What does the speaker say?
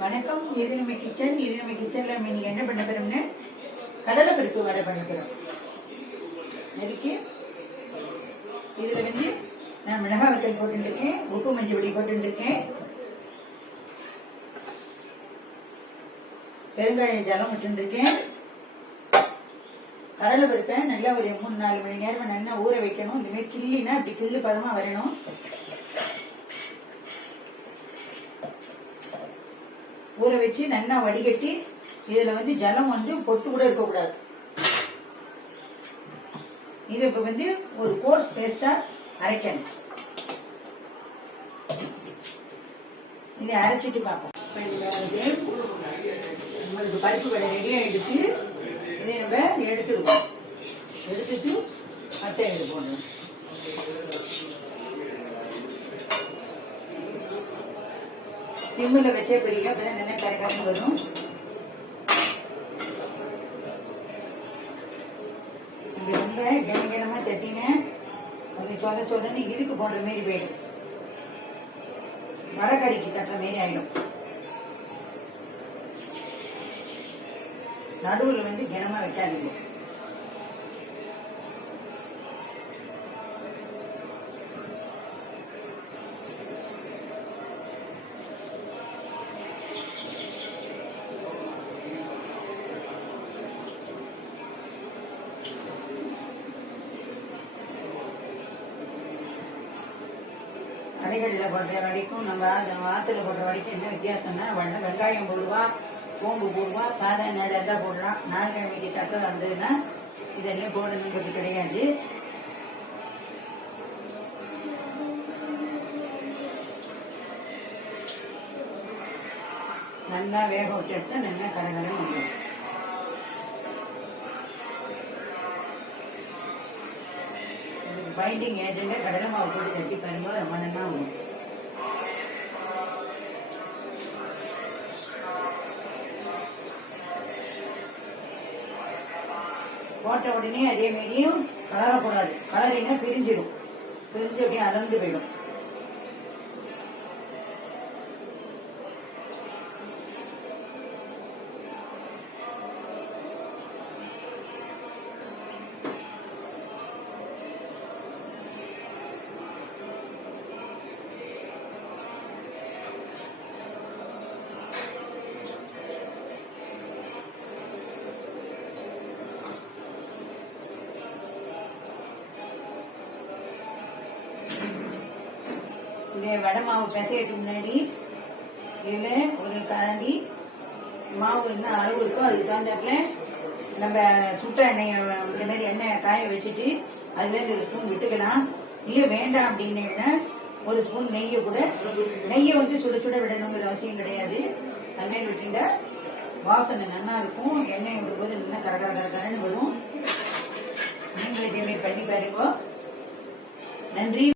வணக்கம். இது நம்ம கிச்சன். இது நம்ம கிச்சன்ல நீங்க என்ன பண்ண போறோம்னா கடலை பருப்பு வடை பண்ண போறோம். அதுக்கு இதுல நான் மிளகாய் வத்தல் போட்டுருக்கேன், உப்பு மஞ்சள் பொடி போட்டுருக்கேன், பெருங்காய ஜலம் விட்டுருக்கேன். கடலை பருப்பை நல்லா ஒரு 3-4 மணி நேரம் நல்லா ஊற வைக்கணும். இந்த மாதிரி கிள்ளினா அப்படி கிள்ளு பதமா வரணும். ஊற வச்சு நல்லா வடிகட்டி இதுல ஜலம் பொட்டு கூட இருக்கக்கூடாது. இது இப்ப ஒரு கோர்ஸ் பேஸ்டா அரைக்கணும். இதை அரைச்சிட்டு பார்ப்போம். நம்மளுக்கு பருப்பு வடை ரெடியா எடுத்து இதை நம்ம எடுத்துருவோம். எடுத்துட்டு அட்டை எடுத்து போடணும். சிம்மில் வச்சே பிடிக்க அப்பதான் நல்லா கரைக்காம வரும். இப்படி ரொம்ப கனகனமா தட்டினேன் அது சொதன்னு இதுக்கு போடுற மாரி போயிடும். வடகறிக்கு தட்டுற மாரி ஆயிடும். நடுவில் கனமா வைக்காதீங்க. கடைகளில் போடுற வரைக்கும் நம்ம ஆற்றுல போடுற வரைக்கும் என்ன வித்தியாசம்னா வெங்காயம் போடுவா, சோம்பு போடுவா, சாதம் எல்லாம் போடுறான். நாள்கிழமைக்கு தக்க வந்ததுன்னா இதெல்லாம் போடணுங்கிறது கிடையாது. நல்லா வேக விட்டு எடுத்தா நல்லா கரகரம் முடியும். பைண்டிங் ஏஜென்ட் கடலை மாவு போட்டு தட்டி பாருங்க, ரொம்ப நல்லா வரும். போட்ட உடனே அதே மாரியும் கலரக்கூடாது. கலரினா பிரிஞ்சிடும். பிரிஞ்சு அப்படியே அலந்து போயிடும். வடை மாவு பிசையத்துக்கு முன்னாடி இதுல ஒரு கரண்டி மாவு என்ன அளவு இருக்கோ அதுக்கு தகுந்தாப்புல நம்ம சுட்ட எண்ணெய் இந்த மாதிரி எண்ணெய் காய வச்சுட்டு அதுல ஒரு ஸ்பூன் விட்டுக்கலாம். இல்ல வேண்டாம் அப்படின்னா ஒரு ஸ்பூன் நெய்யை கூட நெய்யை சுட சுட விடணுங்கிற அவசியம் கிடையாது. தண்ணீர் விட்டுட்டா வாசனை நல்லா இருக்கும். எண்ணெய் விடும்போது நல்லா கரகரன்னு வரும். நீங்களும் இதே மாதிரி பண்ணி பாருங்க. நன்றி.